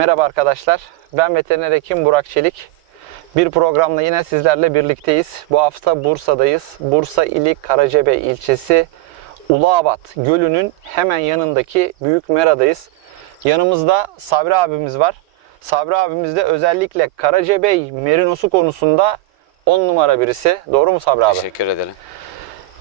Merhaba arkadaşlar. Ben veteriner hekim Burak Çelik. Bir programla yine sizlerle birlikteyiz. Bu hafta Bursa'dayız. Bursa ili Karacabey ilçesi Uluabat Gölü'nün hemen yanındaki Büyük Mera'dayız. Yanımızda Sabri abimiz var. Sabri abimiz de özellikle Karacabey merinosu konusunda 10 numara birisi. Doğru mu Sabri abi? Teşekkür ederim.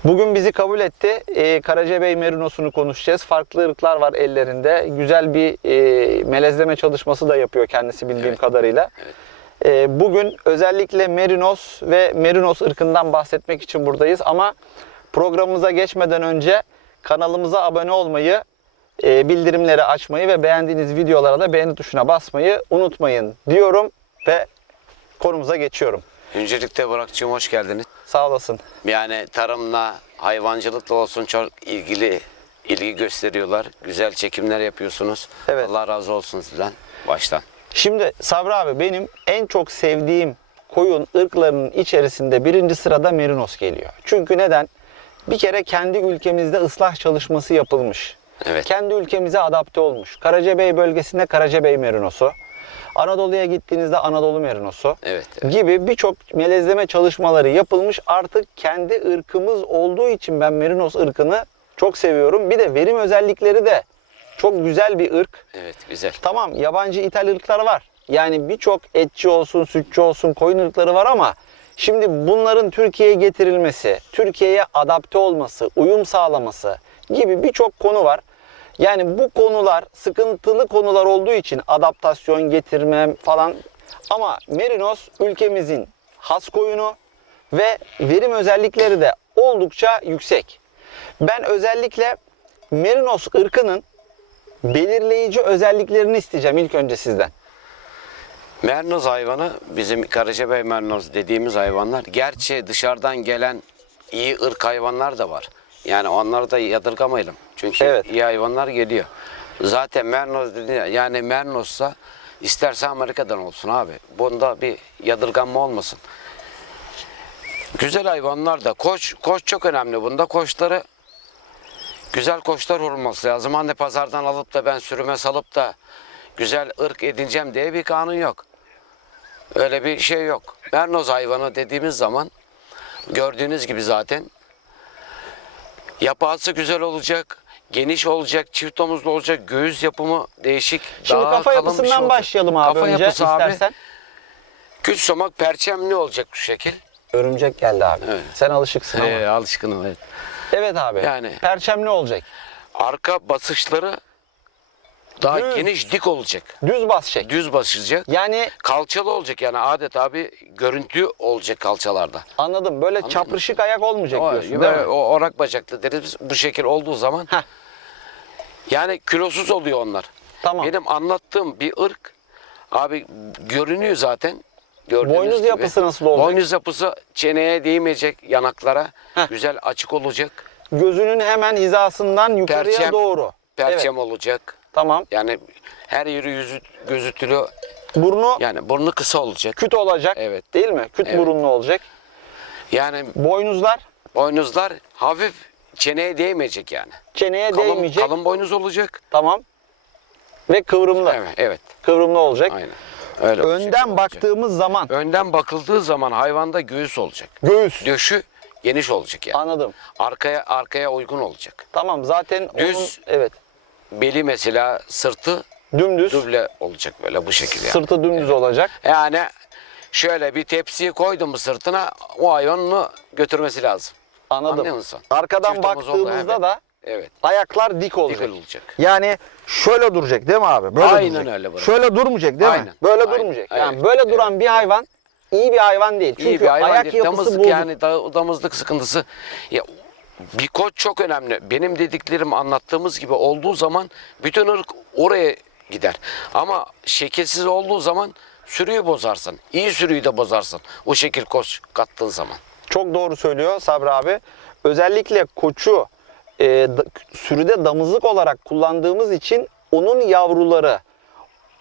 Bugün bizi kabul etti. Ee, Karacabey merinosunu konuşacağız. Farklı ırklar var ellerinde. Güzel bir e, melezleme çalışması da yapıyor kendisi bildiğim Evet. kadarıyla. Evet. Ee, bugün özellikle merinos ve merinos ırkından bahsetmek için buradayız. Ama programımıza geçmeden önce kanalımıza abone olmayı, e, bildirimleri açmayı ve beğendiğiniz videolara da beğeni tuşuna basmayı unutmayın diyorum ve konumuza geçiyorum. Öncelikle Burak'cığım hoş geldiniz. Sağ olasın. Yani tarımla, hayvancılıkla olsun çok ilgili ilgi gösteriyorlar. Güzel çekimler yapıyorsunuz. Evet. Allah razı olsun sizden baştan. Şimdi Sabri abi benim en çok sevdiğim koyun ırklarının içerisinde birinci sırada merinos geliyor. Çünkü neden? Bir kere kendi ülkemizde ıslah çalışması yapılmış. Evet. Kendi ülkemize adapte olmuş. Karacabey bölgesinde Karacabey merinosu. Anadolu'ya gittiğinizde Anadolu merinosu Evet, evet. gibi birçok melezleme çalışmaları yapılmış. Artık kendi ırkımız olduğu için ben merinos ırkını çok seviyorum. Bir de verim özellikleri de çok güzel bir ırk. Evet güzel. Tamam yabancı ithal ırklar var. Yani birçok etçi olsun, sütçü olsun koyun ırkları var ama şimdi bunların Türkiye'ye getirilmesi, Türkiye'ye adapte olması, uyum sağlaması gibi birçok konu var. Yani bu konular sıkıntılı konular olduğu için adaptasyon getirmem falan ama Merinos ülkemizin has koyunu ve verim özellikleri de oldukça yüksek. Ben özellikle Merinos ırkının belirleyici özelliklerini isteyeceğim ilk önce sizden. Mernoz hayvanı bizim Karacabey mernoz dediğimiz hayvanlar. Gerçi dışarıdan gelen iyi ırk hayvanlar da var. Yani onları da yadırgamayalım. Çünkü Evet. iyi hayvanlar geliyor. Zaten mernoz dedi yani mernozsa isterse Amerika'dan olsun abi. Bunda bir yadırganma olmasın. Güzel hayvanlar da koç koç çok önemli bunda. Koçları güzel koçlar olması lazım. Hani pazardan alıp da ben sürüme salıp da güzel ırk edineceğim diye bir kanun yok. Öyle bir şey yok. Mernoz hayvanı dediğimiz zaman gördüğünüz gibi zaten yapısı güzel olacak, geniş olacak, çift omuzlu olacak, göğüs yapımı değişik. Şimdi daha kafa kalın bir yapısından şey olacak. başlayalım abi Kafa önce yapısı abi, istersen. Küt somak perçemli olacak bu şekil. Örümcek geldi abi. Evet. Sen alışıksın ama. Ee, alışkınım evet. Evet abi. Yani. Perçemli olacak. Arka basışları daha Düz. geniş dik olacak. Düz basacak. Düz basacak. Yani Kalçalı olacak yani adet abi görüntü olacak kalçalarda. anladım. Böyle çaprışık ayak olmayacak O, diyorsun değil mi? o orak bacaklı deriz biz. Bu şekil olduğu zaman Heh. yani kilosuz oluyor onlar. Tamam. Benim anlattığım bir ırk abi görünüyor zaten. Gördüğünüz Boynuz gibi. yapısı nasıl olacak? Boynuz yapısı çeneye değmeyecek yanaklara. Heh. Güzel açık olacak. Gözünün hemen hizasından yukarıya Perçem- doğru. Perçem Evet. olacak. Tamam. Yani her yeri yüzü gözütülü Burnu yani burnu kısa olacak. küt olacak. Evet. Değil mi? Küt Evet. burunlu olacak. Yani Boynuzlar boynuzlar hafif çeneye değmeyecek yani. çeneye Kalın, değmeyecek. kalın boynuz olacak. Tamam. Ve kıvrımlı. Evet, evet. Kıvrımlı olacak. Aynen. Öyle Önden olacak. baktığımız zaman Önden bakıldığı zaman hayvanda göğüs olacak. göğüs. Döşü geniş olacak yani. Anladım. Arkaya arkaya uygun olacak. Tamam zaten Düz. onun evet Beli mesela sırtı dümdüz. duble olacak böyle bu şekilde yani. Sırtı dümdüz olacak. Yani şöyle bir tepsiyi koydun mu sırtına o hayvanını götürmesi lazım. Anladım. Anlıyor musun? Arkadan Çift omuz oldu, baktığımızda evet. da Evet. ayaklar dik olacak. olacak. Yani şöyle duracak değil mi abi? Böyle Aynen duracak. öyle bırak. Şöyle durmayacak değil mi? Aynen. Böyle Aynen. durmayacak. Yani böyle duran bir hayvan iyi bir hayvan değil. Çünkü İyi bir hayvan ayak değil. yapısı Damızlık bozuk. yani da- damızlık sıkıntısı. Ya, bir koç çok önemli. Benim dediklerim anlattığımız gibi olduğu zaman bütün ırk oraya gider. Ama şekilsiz olduğu zaman sürüyü bozarsın. İyi sürüyü de bozarsın. O şekil koç kattığın zaman. Çok doğru söylüyor Sabri abi. Özellikle koçu e, da- sürüde damızlık olarak kullandığımız için onun yavruları,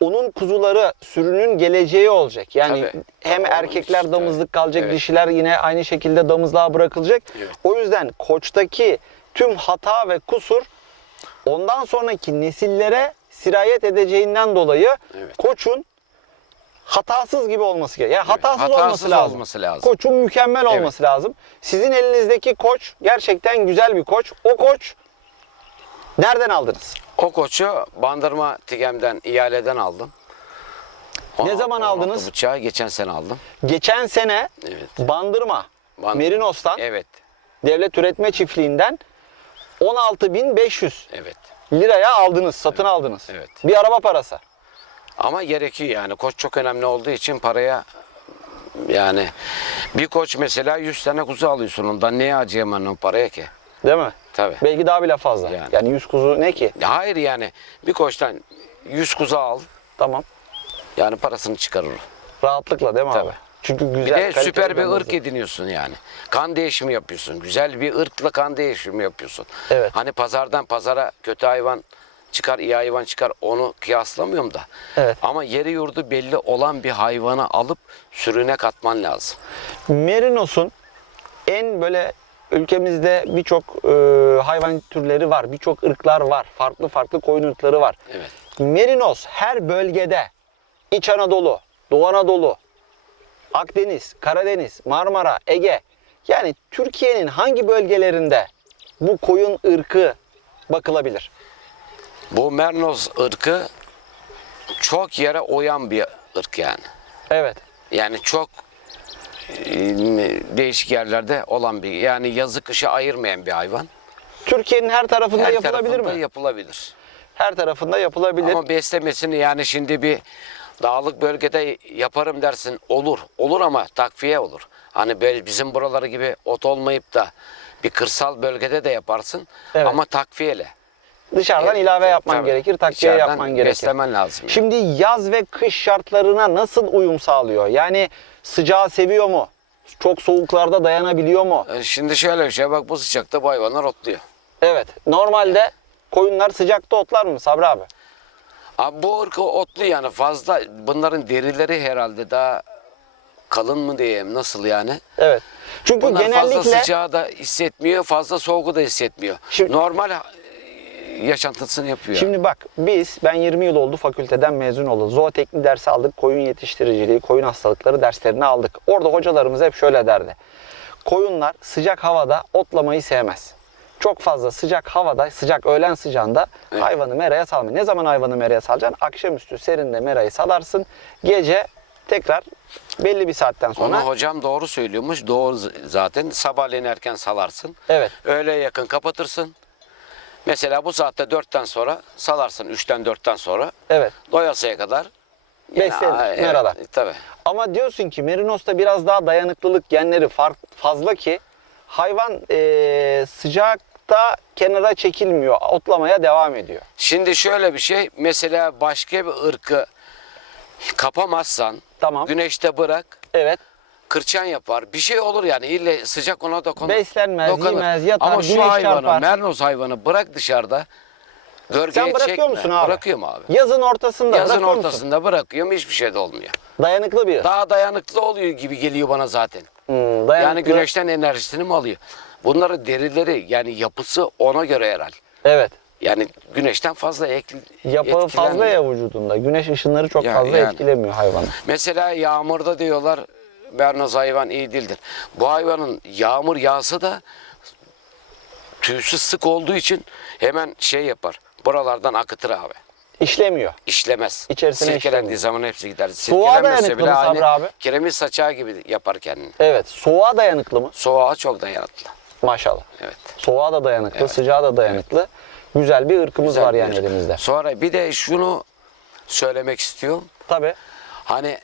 onun kuzuları sürünün geleceği olacak. Yani Tabii. hem Onun erkekler için, damızlık kalacak, evet. dişiler yine aynı şekilde damızlığa bırakılacak. Evet. O yüzden koçtaki tüm hata ve kusur ondan sonraki nesillere sirayet edeceğinden dolayı Evet. koçun hatasız gibi olması gerekiyor. Yani hatasız, hatasız olması lazım. olması lazım. Koçun mükemmel Evet. olması lazım. Sizin elinizdeki koç gerçekten güzel bir koç. O koç nereden aldınız? O koçu Bandırma Tigem'den, ihaleden aldım. Ne zaman aldınız? Bıçağı geçen sene aldım. Geçen sene Evet. Bandırma, Bandırma. Merinos'tan Evet. devlet üretme çiftliğinden 16.500 Evet. liraya aldınız, satın aldınız. evet. Bir araba parası. Ama gerekiyor yani. Koç çok önemli olduğu için paraya yani bir koç mesela 100 tane kuzu alıyorsun ondan. Neye acıyamam o paraya ki? Değil mi? Tabii. Belki daha bile fazla. Yani, Yani. 100 kuzu ne ki? Hayır yani bir koçtan 100 kuzu al. Tamam. Yani parasını çıkarır. Rahatlıkla değil mi Tabii. abi? Çünkü güzel. Bir de süper bir ırk ediniyorsun yani. Kan değişimi yapıyorsun. Güzel bir ırkla kan değişimi yapıyorsun. Evet. Hani pazardan pazara kötü hayvan çıkar, iyi hayvan çıkar onu kıyaslamıyorum da. Evet. Ama yeri yurdu belli olan bir hayvanı alıp sürüne katman lazım. Merinos'un en böyle ülkemizde birçok e, hayvan türleri var. Birçok ırklar var. Farklı farklı koyun ırkları var. Evet. Merinos her bölgede İç Anadolu, Doğu Anadolu, Akdeniz, Karadeniz, Marmara, Ege yani Türkiye'nin hangi bölgelerinde bu koyun ırkı bakılabilir? Bu Mernos ırkı çok yere oyan bir ırk yani. Evet. Yani çok değişik yerlerde olan bir yani yazı kışı ayırmayan bir hayvan. Türkiye'nin her tarafında Her yapılabilir tarafında mi? Yapılabilir. her tarafında yapılabilir. Ama beslemesini yani şimdi bir dağlık bölgede yaparım dersin olur. Olur ama takviye olur. Hani böyle bizim buraları gibi ot olmayıp da bir kırsal bölgede de yaparsın Evet. ama takviyele. Dışarıdan Evet, ilave yapman tabii. gerekir, takviye Dışarıdan yapman gerekir. beslemen lazım. Şimdi yaz ve kış şartlarına nasıl uyum sağlıyor? Yani sıcağı seviyor mu? Çok soğuklarda dayanabiliyor mu? E, Şimdi şöyle bir şey bak bu sıcakta bu hayvanlar otluyor. Evet. Normalde koyunlar sıcakta otlar mı Sabri abi? Abi bu ırkı otlu yani fazla bunların derileri herhalde daha kalın mı diyeyim nasıl yani? Evet. Çünkü Bunlar genellikle fazla sıcağı da hissetmiyor, fazla soğuğu da hissetmiyor. Şimdi- Normal yaşantısını yapıyor. Şimdi bak biz ben 20 yıl oldu fakülteden mezun oldum. Zooteknik dersi aldık. Koyun yetiştiriciliği, koyun hastalıkları derslerini aldık. Orada hocalarımız hep şöyle derdi. Koyunlar sıcak havada otlamayı sevmez. Çok fazla sıcak havada, sıcak öğlen sıcağında Evet. hayvanı meraya salma. Ne zaman hayvanı meraya salacaksın? Akşamüstü serinde merayı salarsın. Gece tekrar belli bir saatten sonra Onu hocam doğru söylüyormuş. Doğru zaten. Sabahleyin erken salarsın. Evet. Öğleye yakın kapatırsın. Mesela bu saatte 4'ten sonra salarsın. 3'ten 4'ten sonra. evet. Doyasıya kadar. Beslenir, Aa, evet. Tabii. Ama diyorsun ki Merinos'ta biraz daha dayanıklılık genleri fazla ki hayvan eee, sıcakta kenara çekilmiyor. Otlamaya devam ediyor. Şimdi şöyle bir şey. Mesela başka bir ırkı kapamazsan Tamam. güneşte bırak. Evet. Kırçan yapar. Bir şey olur yani. İlle sıcak ona dokunur. Beslenmez, dokunur. yemez, yatar, Ama şu güneş hayvanı, çarpar. mernos hayvanı bırak dışarıda. Gölgeye Sen bırakıyor çekme. musun abi? Bırakıyorum abi. Yazın ortasında Yazın bırakıyor musun? ortasında bırakıyorum hiçbir şey de olmuyor. Dayanıklı bir. Daha dayanıklı oluyor gibi geliyor bana zaten. Hmm, dayanıklı. Yani güneşten enerjisini mi alıyor? Bunların derileri yani yapısı ona göre herhal. Evet. Yani güneşten fazla ekli, Yapağı fazla ya vücudunda. Güneş ışınları çok Ya- fazla yani. etkilemiyor hayvanı. Mesela yağmurda diyorlar bernoz hayvan iyi değildir. Bu hayvanın yağmur yağsa da tüysü sık olduğu için hemen şey yapar. Buralardan akıtır abi. İşlemiyor. İşlemez. İçerisine Silkelendiği işlemiyor. zaman hepsi gider. Soğuğa dayanıklı bile mı Sabri abi? kiremit saçağı gibi yapar kendini. Evet. Soğuğa dayanıklı mı? Soğuğa çok dayanıklı. Maşallah. Evet. Soğuğa da dayanıklı, Evet. sıcağa da dayanıklı. Güzel bir ırkımız Güzel var bir yani ırk. elimizde. Sonra bir de şunu söylemek istiyorum. Tabii. Hani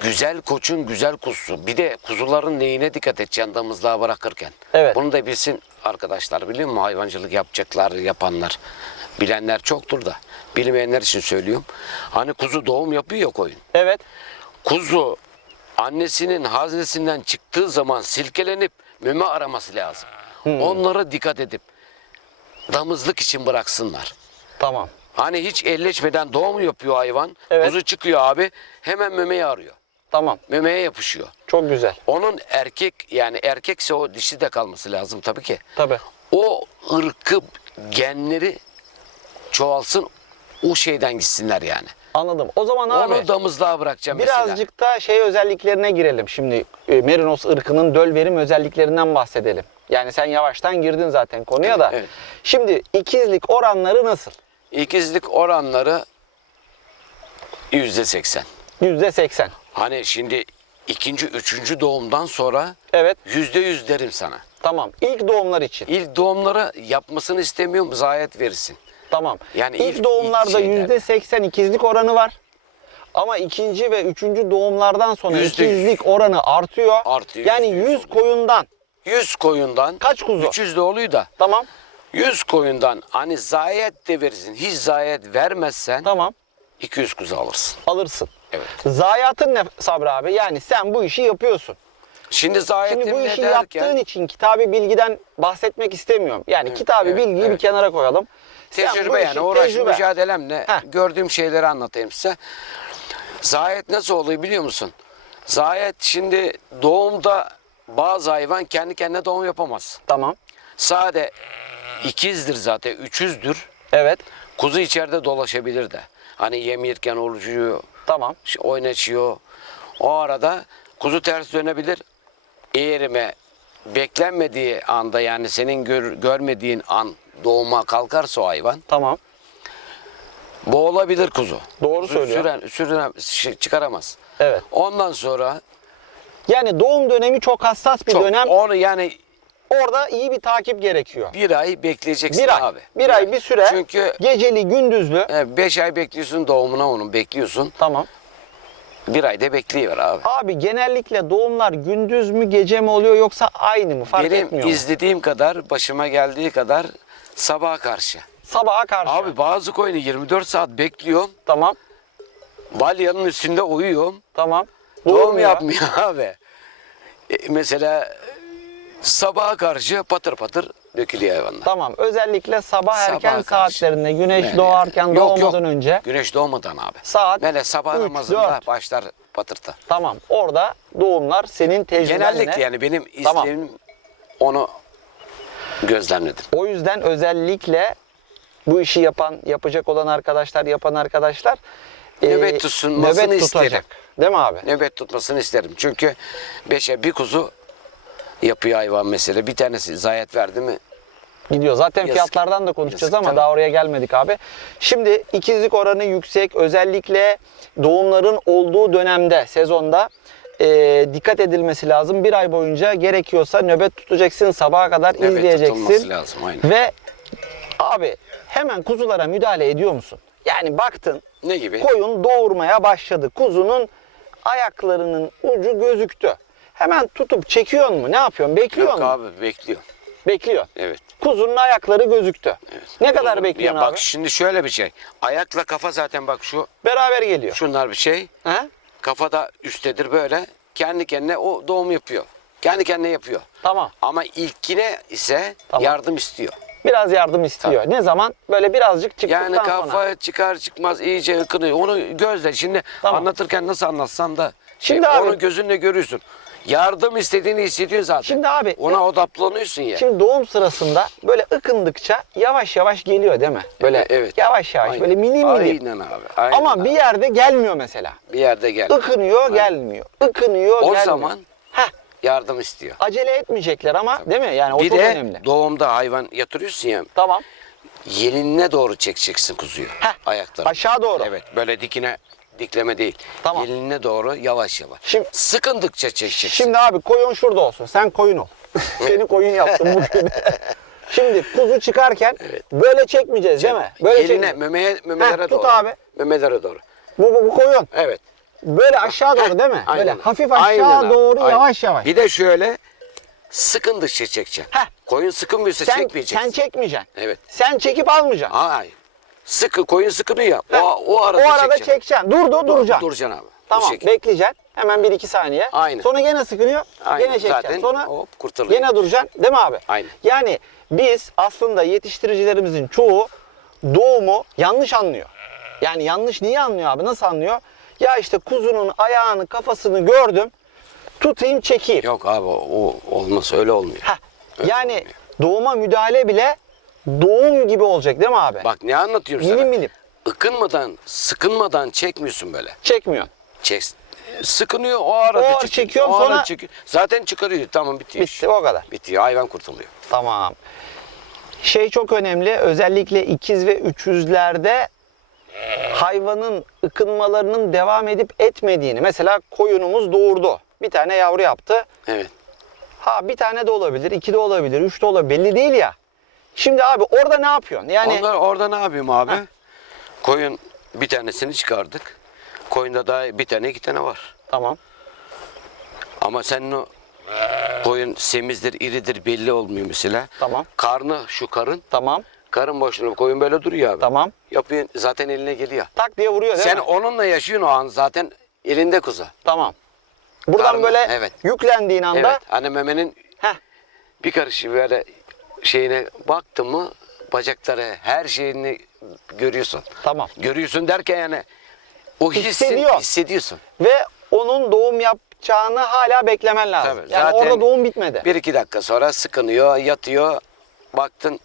güzel koçun güzel kuzusu. Bir de kuzuların neyine dikkat edeceksin damızlığa bırakırken. Evet. Bunu da bilsin arkadaşlar biliyor musun? Hayvancılık yapacaklar, yapanlar. Bilenler çoktur da. Bilmeyenler için söylüyorum. Hani kuzu doğum yapıyor ya koyun. Evet. Kuzu annesinin haznesinden çıktığı zaman silkelenip meme araması lazım. Hmm. Onlara dikkat edip damızlık için bıraksınlar. Tamam. Hani hiç elleşmeden doğum yapıyor hayvan. Evet. Kuzu çıkıyor abi hemen memeyi arıyor. Tamam. Memeye yapışıyor. Çok güzel. Onun erkek yani erkekse o dişi de kalması lazım tabii ki. Tabii. O ırkı genleri çoğalsın o şeyden gitsinler yani. Anladım. O zaman abi Onu damızlığa bırakacağım birazcık mesela. da şey özelliklerine girelim. Şimdi e, Merinos ırkının döl verim özelliklerinden bahsedelim. Yani sen yavaştan girdin zaten konuya da. Evet. Şimdi ikizlik oranları nasıl? İkizlik oranları %80. %80. Hani şimdi ikinci, üçüncü doğumdan sonra Evet yüzde yüz derim sana. tamam. İlk doğumlar için. İlk doğumları yapmasını istemiyorum, zayiat verirsin. Tamam. Yani İlk ilk- doğumlarda ilk şeyler. yüzde seksen ikizlik oranı var. Ama ikinci ve üçüncü doğumlardan sonra Yüzde yüz. ikizlik oranı artıyor. Artıyor, Yani yüzde yüz 100 koyundan 100 koyundan Kaç kuzu? 300 de oluyor da tamam 100 koyundan hani zayiat de verirsin. Hiç zayiat vermezsen tamam 200 kuzu alırsın. alırsın. Evet. Zayiatın ne Sabri abi? Yani sen bu işi yapıyorsun. Şimdi zayiatim Şimdi bu ne işi derken yaptığın için kitabı bilgiden bahsetmek istemiyorum. Yani kitabı evet, bilgiyi bir evet. kenara koyalım. Tecrübe yani uğraş tecrübe. mücadelemle Heh. gördüğüm şeyleri anlatayım size. Zayiat nasıl oluyor biliyor musun? Zayiat şimdi doğumda bazı hayvan kendi kendine doğum yapamaz. Tamam. Sade ikizdir zaten, üçüzdür. Evet. Kuzu içeride dolaşabilir de. Hani yem yerken orucuyor, Tamam. oynaşıyor. O arada kuzu ters dönebilir. Eğerime beklenmediği anda yani senin gör- görmediğin an doğuma kalkarsa o hayvan Tamam. boğulabilir kuzu. Doğru Kuzu söylüyor. Süren, süren, şi- çıkaramaz. Evet. Ondan sonra Yani doğum dönemi çok hassas bir çok, dönem. onu yani Orada iyi bir takip gerekiyor. bir ay bekleyeceksin Bir ay. abi. Bir ay bir süre. Çünkü Geceli gündüzlü. e, beş ay bekliyorsun doğumuna onun bekliyorsun. Tamam. Bir ayda bekliyor abi. Abi genellikle doğumlar gündüz mü gece mi oluyor yoksa aynı mı? Fark Benim etmiyor mu? izlediğim kadar, başıma geldiği kadar sabaha karşı. Sabaha karşı. Abi bazı koyunu 24 saat bekliyorum. Tamam. Balyanın üstünde uyuyorum. Tamam. Doğum Doğurmuyor. yapmıyor abi. E, mesela sabaha karşı patır patır dökülüyor hayvanlar. Tamam. Özellikle sabah Sabaha erken karşı. saatlerinde güneş Yani- doğarken Yok, doğmadan yok. önce Güneş doğmadan abi. saat Böyle sabah üç, namazında dört. başlar patırtı. tamam. Orada doğumlar senin tecrübenle. Genellikle yani benim Tamam. izlemim onu gözlemledim. O yüzden özellikle bu işi yapan, yapacak olan arkadaşlar, yapan arkadaşlar Nöbet eee, tutulmasını nöbet isterim. Değil mi abi? Nöbet tutmasını isterim. Çünkü beşe bir kuzu yapıyor hayvan mesela. Bir tanesi zayiat verdi mi Gidiyor. Zaten Yazık. fiyatlardan da konuşacağız Yazık, ama tamam. daha oraya gelmedik abi. Şimdi ikizlik oranı yüksek. Özellikle doğumların olduğu dönemde, sezonda eee, dikkat edilmesi lazım. Bir ay boyunca gerekiyorsa nöbet tutacaksın. Sabaha kadar Nöbet izleyeceksin. lazım, aynen. Ve abi hemen kuzulara müdahale ediyor musun? Yani baktın ne gibi? koyun doğurmaya başladı. Kuzunun ayaklarının ucu gözüktü. Hemen tutup çekiyor mu? Ne yapıyorsun? Bekliyor Yok mu? abi bekliyor. Bekliyor. Evet. Kuzunun ayakları gözüktü. Ne kadar bekliyorsun ya bak abi? şimdi şöyle bir şey. Ayakla kafa zaten bak şu Beraber geliyor. şunlar bir şey. He? Kafada üsttedir böyle. Kendi kendine o doğum yapıyor. Kendi kendine yapıyor. Tamam. Ama ilkine ise Tamam. yardım istiyor. Biraz yardım istiyor. Ne zaman? Böyle birazcık çıktıktan Yani kafa sonra. çıkar çıkmaz iyice ıkınıyor. Onu gözle şimdi Tamam. anlatırken nasıl anlatsam da şey, Şimdi abi- onu gözünle görüyorsun. Yardım istediğini hissediyorsun zaten. Şimdi abi- ona odaklanıyorsun ya. Şimdi doğum sırasında böyle ıkındıkça yavaş yavaş geliyor değil mi? Böyle E, evet. yavaş yavaş Aynen. böyle milim milim. Aynen abi. Aynen Ama abi. bir yerde gelmiyor mesela. bir yerde gel. Ikınıyor gelmiyor. Ikınıyor O gelmiyor. zaman Heh, yardım istiyor. acele etmeyecekler ama değil mi? Yani o bir çok de önemli. doğumda hayvan yatırıyorsun ya Tamam. yelinine doğru çekeceksin kuzuyu. Heh, Ayakları. aşağı doğru. Evet böyle dikine dikleme değil. Tamam. Yelinine doğru yavaş yavaş. Şimdi- Sıkındıkça çekeceksin. Şimdi abi koyun şurada olsun. Sen koyun ol. Seni koyun yaptım bugün. Şimdi kuzu çıkarken böyle çekmeyeceğiz değil mi? Böyle çekmeyeceğiz. memeye, memelere Heh, doğru. tut abi. Memelere doğru. Bu, bu, bu koyun. Evet. Böyle aşağı doğru değil mi? Böyle Aynen. hafif aşağı Aynen doğru aynen. yavaş yavaş. Bir de şöyle sıkındıkça çekeceksin. Heh. Koyun sıkınmıyorsa sen, çekmeyeceksin. sen çekmeyeceksin. Evet. Sen çekip almayacaksın. Hayır. Sıkı koyun sıkınıyor ya. Heh. O, o arada, o arada çekeceksin. çekeceksin. Durdu duracaksın. Duracaksın abi. Bu Tamam şekilde. bekleyeceksin. Hemen 1-2 saniye. Aynen. Sonra gene sıkınıyor. Aynen. Gene çekeceksin. Zaten Sonra hop kurtarılıyor. gene duracaksın. Değil mi abi? Aynen. Yani biz aslında yetiştiricilerimizin çoğu doğumu yanlış anlıyor. Yani yanlış niye anlıyor abi? Nasıl anlıyor? Ya işte kuzunun ayağını kafasını gördüm. Tutayım çekeyim. Yok abi o, o olmaz öyle olmuyor. Heh, yani doğuma müdahale bile doğum gibi olacak değil mi abi? Bak ne anlatıyorum milim sana. milim. ıkınmadan, sıkınmadan çekmiyorsun böyle. Çekmiyor. Çek, sıkınıyor o arada O çekiyor. çekiyorum, O sonra- çekiyor. Zaten çıkarıyor tamam bitiyor. iş. Bitti o kadar. Bitiyor hayvan kurtuluyor. Tamam. Şey çok önemli. Özellikle ikiz ve üçüzlerde hayvanın ıkınmalarının devam edip etmediğini. Mesela koyunumuz doğurdu. Bir tane yavru yaptı. Evet. Ha bir tane de olabilir, iki de olabilir, üç de olabilir. Belli değil ya. Şimdi abi orada ne yapıyorsun? Yani Onlar orada ne yapayım abi? Koyun bir tanesini çıkardık. Koyunda daha bir tane iki tane var. tamam. Ama senin o koyun semizdir, iridir belli olmuyor mesela. Tamam. Karnı şu karın. Tamam. Karın boşluğu koyun böyle duruyor abi. Tamam. Yapıyorsun zaten eline geliyor. Tak diye vuruyor değil Sen mi? onunla yaşıyorsun o an zaten elinde kuzu. Tamam. Buradan Karnı, böyle evet. yüklendiğin anda Evet. Hani memenin heh, bir karış böyle şeyine baktın mı bacakları her şeyini görüyorsun. tamam. Görüyorsun derken yani o hissin, Hissediyor. hissediyorsun. Ve onun doğum yapacağını hala beklemen lazım. Tabii, yani zaten orada doğum bitmedi. Bir iki dakika sonra sıkınıyor, yatıyor. Baktın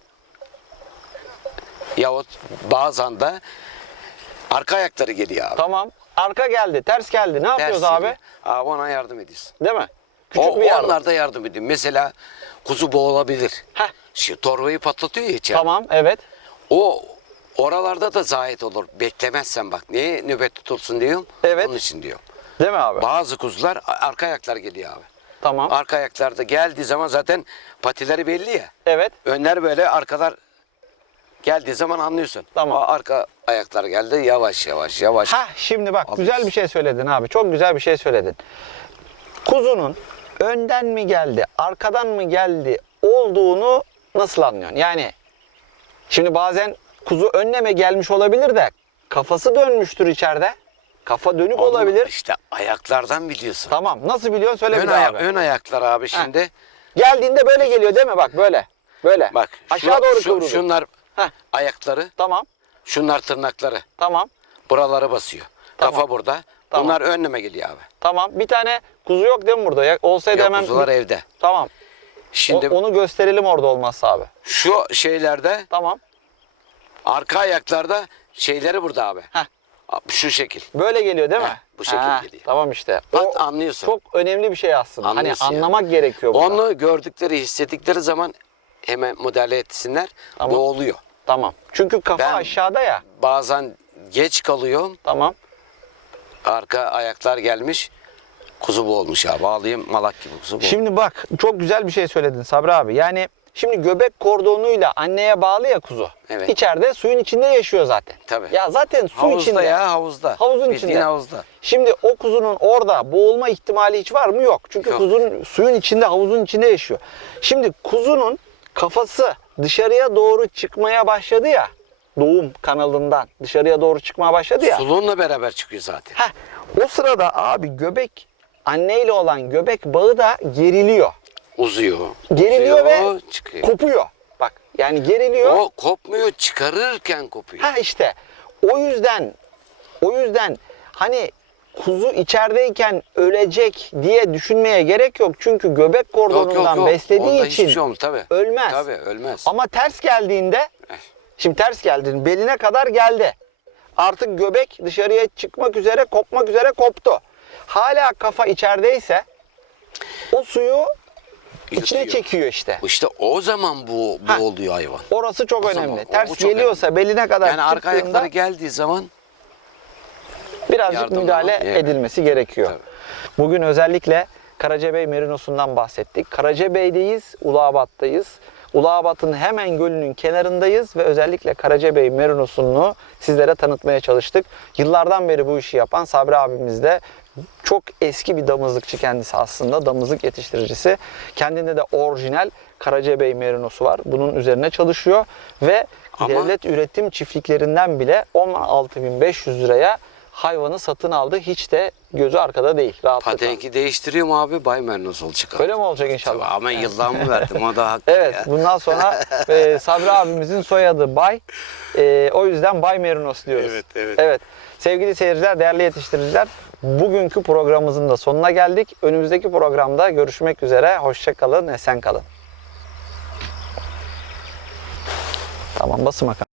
yahut bazen de arka ayakları geliyor abi. Tamam. Arka geldi, ters geldi. Ne yapıyoruz abi? Abi ona yardım ediyorsun. Değil mi? Küçük O, bir yardım. onlar da yardım ediyor. Mesela kuzu boğulabilir. Heh. Şu torbayı patlatıyor ya içeri. Tamam, evet. O oralarda da zahit olur. Beklemezsen bak. Niye nöbet tutulsun diyorum. Evet. Onun için diyorum. Değil mi abi? Bazı kuzular arka ayaklar geliyor abi. Tamam. Arka ayaklarda geldiği zaman zaten patileri belli ya. Evet. Önler böyle arkalar geldiği zaman anlıyorsun. Tamam. Arka ayaklar geldi yavaş yavaş yavaş. Ha şimdi bak Alıyorsun. güzel bir şey söyledin abi. Çok güzel bir şey söyledin. Kuzunun önden mi geldi, arkadan mı geldi olduğunu nasıl anlıyorsun? Yani şimdi bazen kuzu önleme gelmiş olabilir de kafası dönmüştür içeride. Kafa dönük Onu olabilir. İşte ayaklardan biliyorsun. Tamam. Nasıl biliyorsun? Söyle ön, bir aya- abi. ön ayaklar abi şimdi. Geldiğinde böyle geliyor değil mi? Bak böyle. Böyle. Bak şu- Aşağı doğru şu- kıvrılıyor. şunlar Heh, ayakları, tamam. şunlar tırnakları. Tamam. Buraları basıyor. Tamam. Kafa burada. Tamam. Bunlar önleme geliyor abi. Tamam. Bir tane kuzu yok değil mi burada? Ya, olsaydı Yok, hemen kuzular evde. Tamam. O- Şimdi onu gösterelim orada olmazsa abi. şu şeylerde Tamam. arka ayaklarda şeyleri burada abi. Heh. Şu şekil. Böyle geliyor değil mi? Heh, bu şekil geliyor. Tamam işte. Bak anlıyorsun. Çok önemli bir şey aslında. Anlıyorsun hani ya. anlamak gerekiyor burada. Onu gördükleri, hissettikleri zaman hemen müdahale etsinler. Tamam. Bu oluyor. Tamam. Çünkü kafa Ben- aşağıda ya. Bazen geç kalıyorum. Tamam. Arka ayaklar gelmiş. Kuzu boğulmuş abi. Ağlayayım malak gibi kuzu boğulmuş. Şimdi bak çok güzel bir şey söyledin Sabri abi. Yani şimdi göbek kordonuyla anneye bağlı ya kuzu. Evet. İçeride suyun içinde yaşıyor zaten. Tabii. Ya zaten su havuzda içinde. ya havuzda. Havuzun Bildiğin içinde. havuzda. Şimdi o kuzunun orada boğulma ihtimali hiç var mı? Yok. Çünkü Yok. kuzunun suyun içinde, havuzun içinde yaşıyor. Şimdi kuzunun kafası dışarıya doğru çıkmaya başladı ya. Doğum kanalından dışarıya doğru çıkmaya başladı ya. Suluğunla beraber çıkıyor zaten. Heh, o sırada abi göbek anneyle olan göbek bağı da geriliyor. Uzuyor. Geriliyor uzuyor, ve çıkıyor. kopuyor. Bak yani geriliyor. O kopmuyor çıkarırken kopuyor. Ha işte o yüzden o yüzden hani kuzu içerideyken ölecek diye düşünmeye gerek yok. Çünkü göbek kordonundan beslediği Onda için hiçbir şey olmaz tabii. ölmez. Tabii ölmez. Ama ters geldiğinde Eh. şimdi ters geldiğinde beline kadar geldi. Artık göbek dışarıya çıkmak üzere, kopmak üzere koptu. Hala kafa içerideyse o suyu içine Yutuyor. çekiyor işte. İşte o zaman bu, bu Ha. oluyor hayvan. Orası çok O önemli. zaman o- Ters çok geliyorsa beline kadar Yani arka çıktığında ayakları geldiği zaman birazcık müdahale evet. edilmesi gerekiyor. Tabii. Bugün özellikle Karacabey Merinosu'ndan bahsettik. Karacabey'deyiz, Uluabat'tayız. Uluabat'ın hemen gölünün kenarındayız ve özellikle Karacabey Merinosu'nu sizlere tanıtmaya çalıştık. Yıllardan beri bu işi yapan Sabri abimiz de çok eski bir damızlıkçı kendisi aslında. Damızlık yetiştiricisi. Kendinde de orijinal Karacabey Merinosu var. Bunun üzerine çalışıyor ve Ama- devlet üretim çiftliklerinden bile 16.500 liraya hayvanı satın aldı. Hiç de gözü arkada değil. Rahatlıkla. patenki değiştiriyor mu abi? Bay Mernos olacak abi. Öyle mi olacak inşallah? Ama yıllarımı verdim o da haklı Evet, ya. bundan sonra e, Sabri abimizin soyadı Bay. E, o yüzden Bay Merinos diyoruz. Evet, evet. Evet. Sevgili seyirciler, değerli yetiştiriciler, bugünkü programımızın da sonuna geldik. Önümüzdeki programda görüşmek üzere. Hoşça kalın, esen kalın. Tamam, basın bakalım.